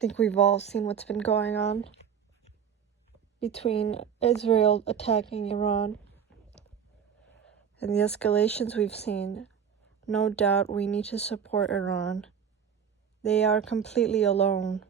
think we've all seen what's been going on between Israel attacking Iran and the escalations we've seen. No doubt we need to support Iran. They are completely alone.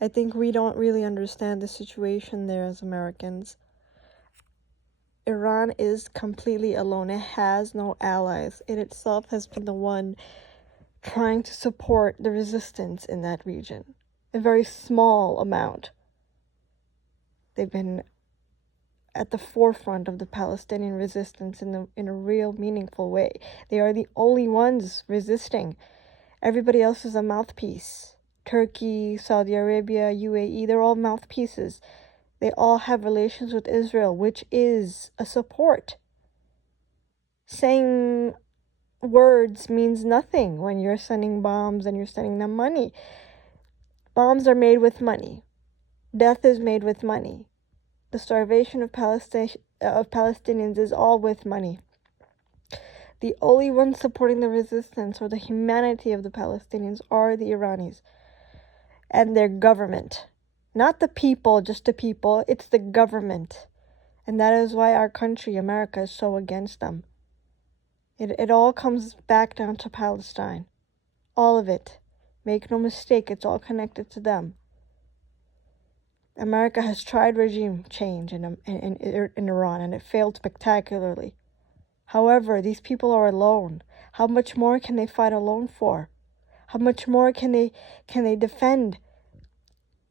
I think we don't really understand the situation there as Americans. Iran is completely alone. It has no allies. It itself has been the one trying to support the resistance in that region. A very small amount. They've been at the forefront of the Palestinian resistance in a real meaningful way. They are the only ones resisting. Everybody else is a mouthpiece. Turkey, Saudi Arabia, UAE, they're all mouthpieces. They all have relations with Israel, which is a support. Saying words means nothing when you're sending bombs and you're sending them money. Bombs are made with money. Death is made with money. The starvation of Palestinians is all with money. The only ones supporting the resistance or the humanity of the Palestinians are the Iranis and their government. Not the people, just the people. It's the government. And that is why our country, America, is so against them. It all comes back down to Palestine. All of it. Make no mistake, it's all connected to them. America has tried regime change in Iran, and it failed spectacularly. However, these people are alone. How much more can they fight alone for? How much more can they defend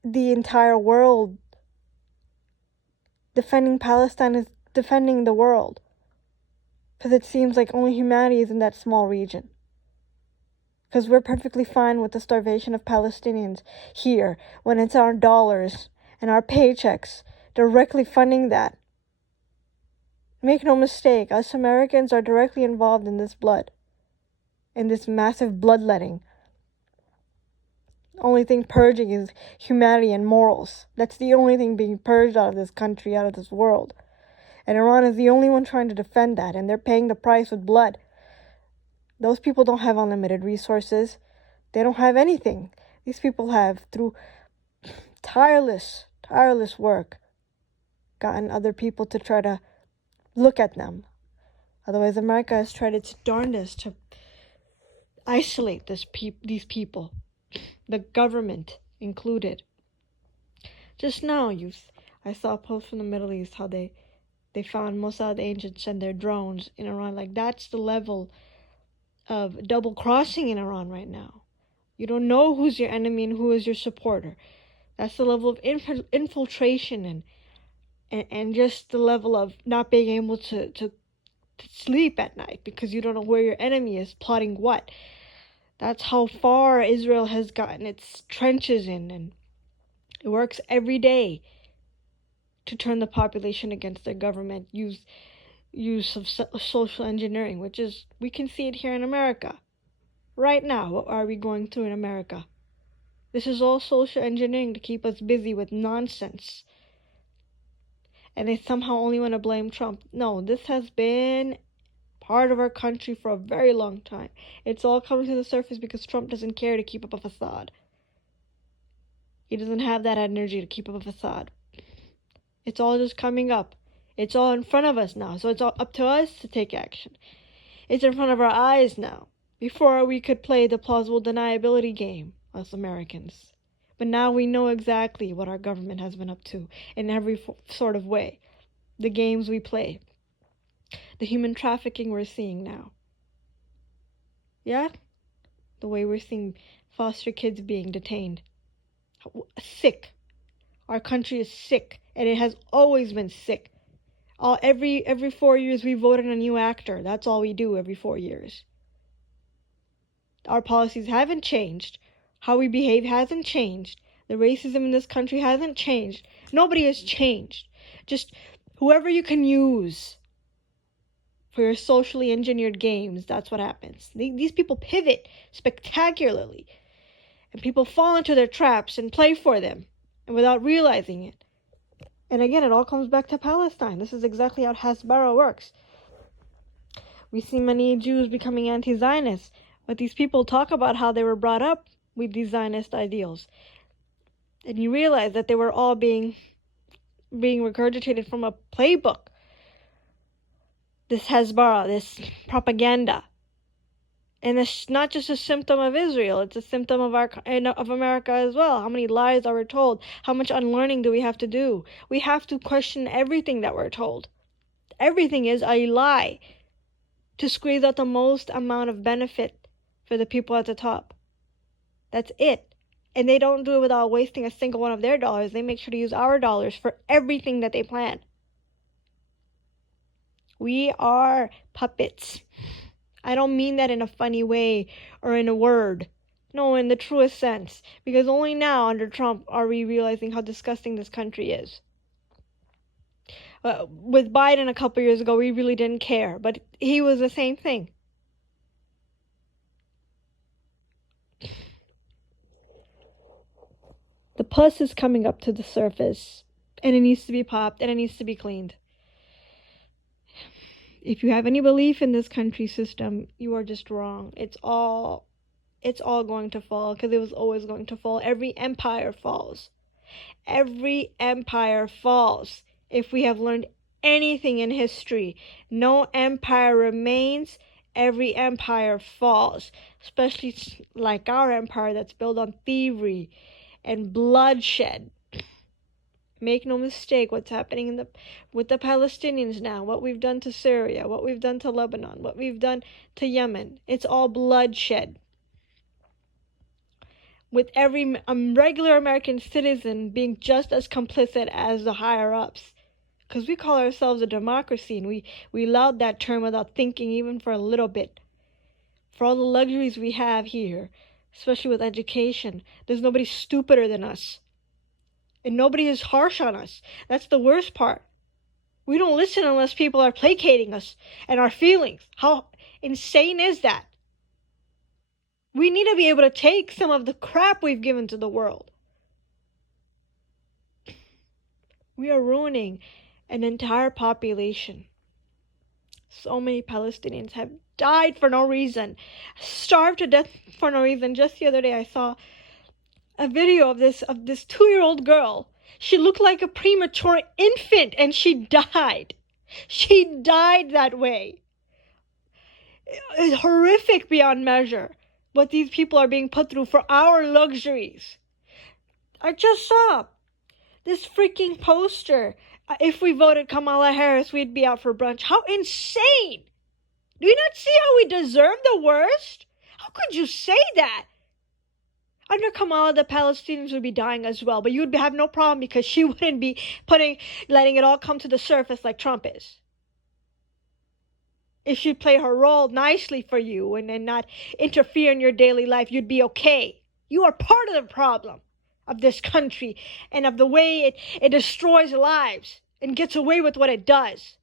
the entire world? Defending Palestine is defending the world. Because it seems like only humanity is in that small region. Because we're perfectly fine with the starvation of Palestinians here when it's our dollars and our paychecks directly funding that. Make no mistake, us Americans are directly involved in this blood, in this massive bloodletting. The only thing purging is humanity and morals. That's the only thing being purged out of this country, out of this world. And Iran is the only one trying to defend that, and they're paying the price with blood. Those people don't have unlimited resources. They don't have anything. These people have, through tireless work, gotten other people to try to look at them. Otherwise, America has tried its darndest to isolate these people, the government included. Just now, I saw a post from the Middle East how they found Mossad agents and their drones in Iran. Like, that's the level of double crossing in Iran right now. You don't know who's your enemy and who is your supporter. That's the level of infiltration and just the level of not being able to sleep at night because you don't know where your enemy is plotting what. That's how far Israel has gotten its trenches in, and it works every day to turn the population against their government, use of social engineering, which is, we can see it here in America. Right now, what are we going through in America? This is all social engineering to keep us busy with nonsense. And they somehow only want to blame Trump. No, this has been part of our country for a very long time. It's all coming to the surface because Trump doesn't care to keep up a facade. He doesn't have that energy to keep up a facade. It's all just coming up. It's all in front of us now, so it's all up to us to take action. It's in front of our eyes now. Before, we could play the plausible deniability game, us Americans. But now we know exactly what our government has been up to in every sort of way. The games we play. The human trafficking we're seeing now. Yeah? The way we're seeing foster kids being detained. Sick. Our country is sick, and it has always been sick. Every 4 years we vote in a new actor. That's all we do every 4 years. Our policies haven't changed. How we behave hasn't changed. The racism in this country hasn't changed. Nobody has changed. Just whoever you can use for your socially engineered games, that's what happens. These people pivot spectacularly. And people fall into their traps and play for them, and without realizing it. And again, it all comes back to Palestine. This is exactly how Hasbara works. We see many Jews becoming anti-Zionists, but these people talk about how they were brought up with these Zionist ideals. And you realize that they were all being regurgitated from a playbook. This Hezbollah, this propaganda. And it's not just a symptom of Israel, it's a symptom of America as well. How many lies are we told? How much unlearning do we have to do? We have to question everything that we're told. Everything is a lie to squeeze out the most amount of benefit for the people at the top. That's it. And they don't do it without wasting a single one of their dollars. They make sure to use our dollars for everything that they plan. We are puppets. I don't mean that in a funny way or in a word. No, in the truest sense. Because only now, under Trump, are we realizing how disgusting this country is. With Biden a couple years ago, we really didn't care. But he was the same thing. The pus is coming up to the surface. And it needs to be popped. And it needs to be cleaned. If you have any belief in this country system, you are just wrong. It's all going to fall, because it was always going to fall. Every empire falls. Every empire falls. If we have learned anything in history, no empire remains. Every empire falls. Especially like our empire that's built on thievery and bloodshed. Make no mistake, what's happening with the Palestinians now, what we've done to Syria, what we've done to Lebanon, what we've done to Yemen, it's all bloodshed. With every regular American citizen being just as complicit as the higher-ups. Because we call ourselves a democracy, and we allowed that term without thinking even for a little bit. For all the luxuries we have here, especially with education, there's nobody stupider than us. And nobody is harsh on us. That's the worst part. We don't listen unless people are placating us and our feelings. How insane is that? We need to be able to take some of the crap we've given to the world. We are ruining an entire population. So many Palestinians have died for no reason, starved to death for no reason. Just the other day I saw a video of this 2-year-old girl. She looked like a premature infant and she died. She died that way. It's horrific beyond measure what these people are being put through for our luxuries. I just saw this freaking poster. If we voted Kamala Harris, we'd be out for brunch. How insane! Do you not see how we deserve the worst? How could you say that? Under Kamala, the Palestinians would be dying as well, but you would have no problem because she wouldn't be letting it all come to the surface like Trump is. If she'd play her role nicely for you and not interfere in your daily life, you'd be okay. You are part of the problem of this country and of the way it destroys lives and gets away with what it does.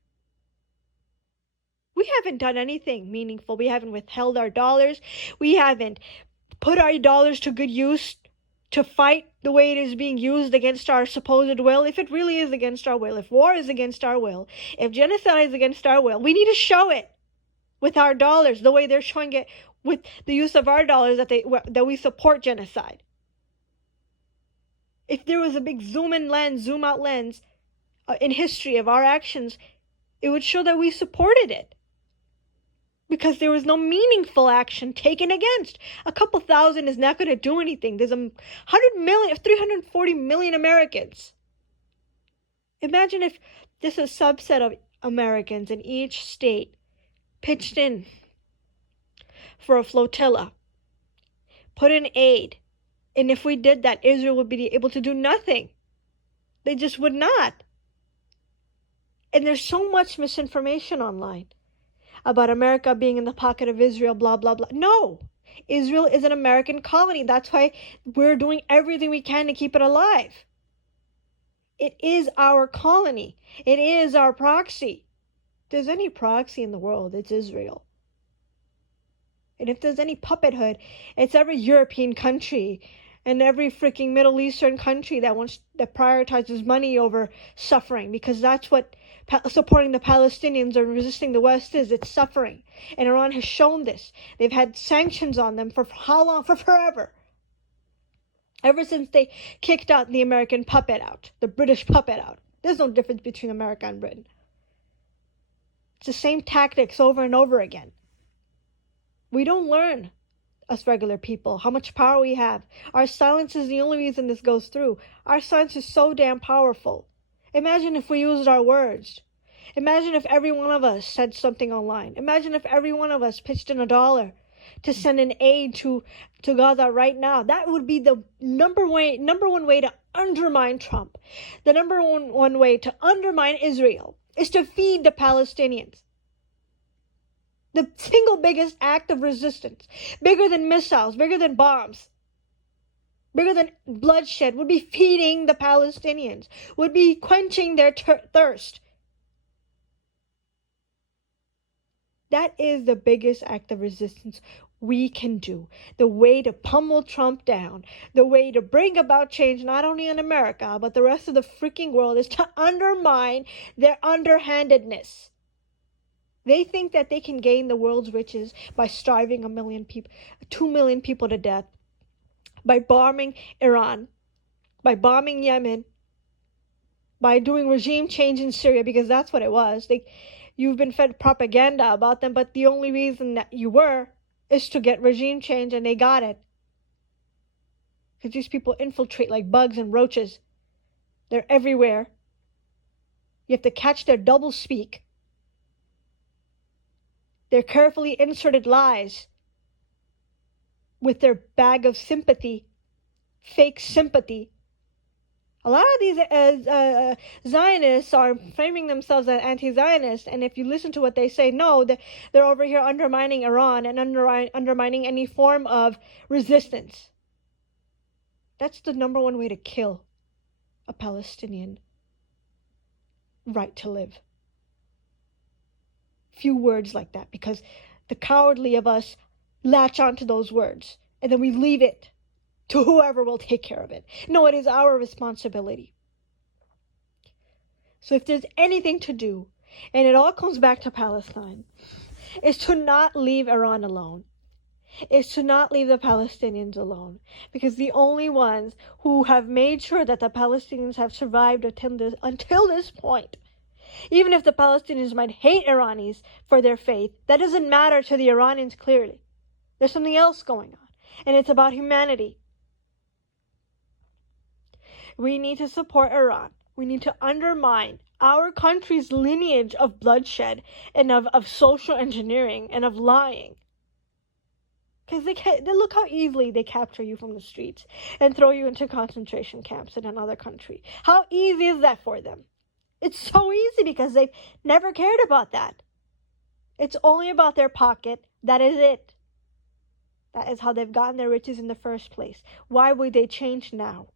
We haven't done anything meaningful. We haven't withheld our dollars. We haven't put our dollars to good use to fight the way it is being used against our supposed will. If it really is against our will, if war is against our will, if genocide is against our will, we need to show it with our dollars, the way they're showing it with the use of our dollars that we support genocide. If there was a big zoom out lens in history of our actions, it would show that we supported it. Because there was no meaningful action taken against. A couple thousand is not going to do anything. There's 340 million Americans. Imagine if this is a subset of Americans in each state pitched in for a flotilla, put in aid. And if we did that, Israel would be able to do nothing. They just would not. And there's so much misinformation online about America being in the pocket of Israel, blah, blah, blah. No, Israel is an American colony. That's why we're doing everything we can to keep it alive. It is our colony. It is our proxy. If there's any proxy in the world, it's Israel. And if there's any puppethood, it's every European country and every freaking Middle Eastern country that prioritizes money over suffering, because that's what supporting the Palestinians or resisting the West is. It's suffering. And Iran has shown this. They've had sanctions on them for how long? For forever. Ever since they kicked out the American puppet out, the British puppet out. There's no difference between America and Britain. It's the same tactics over and over again. We don't learn, us regular people, how much power we have. Our silence is the only reason this goes through. Our silence is so damn powerful. Imagine if we used our words. Imagine if every one of us said something online. Imagine if every one of us pitched in $1 to send an aid to Gaza right now. That would be the number one way to undermine Trump. The number one way to undermine Israel is to feed the Palestinians. The single biggest act of resistance, bigger than missiles, bigger than bombs, bigger than bloodshed, would be feeding the Palestinians, would be quenching their thirst. That is the biggest act of resistance we can do. The way to pummel Trump down, the way to bring about change, not only in America, but the rest of the freaking world, is to undermine their underhandedness. They think that they can gain the world's riches by starving 1 million people, 2 million people to death, by bombing Iran, by bombing Yemen, by doing regime change in Syria, because that's what it was. You've been fed propaganda about them, but the only reason that you were is to get regime change, and they got it. Because these people infiltrate like bugs and roaches. They're everywhere. You have to catch their double speak. Their carefully inserted lies with their bag of sympathy, fake sympathy. A lot of these Zionists are framing themselves as anti-Zionist, and if you listen to what they say, no, they're over here undermining Iran and undermining any form of resistance. That's the number one way to kill a Palestinian right to live. Few words like that, because the cowardly of us latch onto those words, and then we leave it to whoever will take care of it. No, it is our responsibility. So if there's anything to do, and it all comes back to Palestine, is to not leave Iran alone, is to not leave the Palestinians alone, because the only ones who have made sure that the Palestinians have survived until this point, even if the Palestinians might hate Iranis for their faith, that doesn't matter to the Iranians clearly. There's something else going on, and it's about humanity. We need to support Iran. We need to undermine our country's lineage of bloodshed and of social engineering and of lying. Because they look how easily they capture you from the streets and throw you into concentration camps in another country. How easy is that for them? It's so easy because they've never cared about that. It's only about their pocket. That is it. That is how they've gotten their riches in the first place. Why would they change now?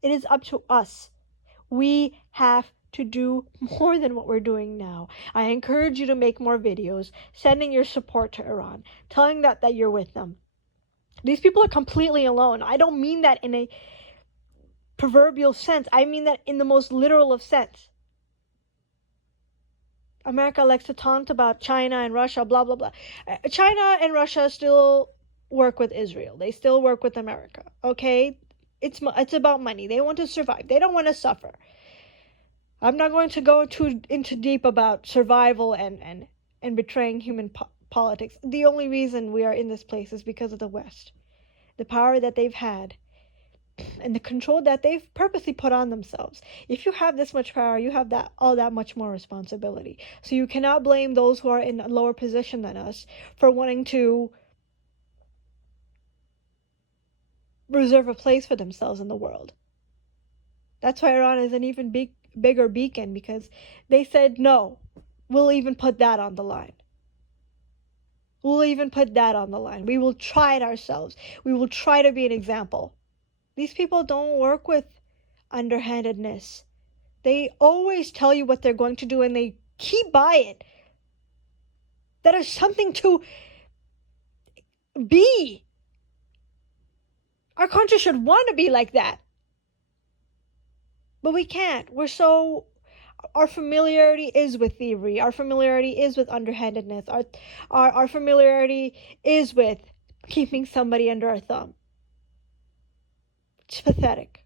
It is up to us. We have to do more than what we're doing now. I encourage you to make more videos, sending your support to Iran, telling that you're with them. These people are completely alone. I don't mean that in a proverbial sense. I mean that in the most literal of sense. America likes to taunt about China and Russia, blah, blah, blah. China and Russia still work with Israel. They still work with America, okay? It's about money. They want to survive. They don't want to suffer. I'm not going to go into deep about survival and betraying human politics. The only reason we are in this place is because of the West. The power that they've had and the control that they've purposely put on themselves. If you have this much power, you have all that much more responsibility. So you cannot blame those who are in a lower position than us for wanting to reserve a place for themselves in the world. That's why Iran is an even bigger beacon, because they said, no, we'll even put that on the line. We'll even put that on the line. We will try it ourselves. We will try to be an example. These people don't work with underhandedness. They always tell you what they're going to do, and they keep by it. That is something to be. Our country should want to be like that. But we can't. Our familiarity is with thievery. Our familiarity is with underhandedness. Our familiarity is with keeping somebody under our thumb. It's pathetic.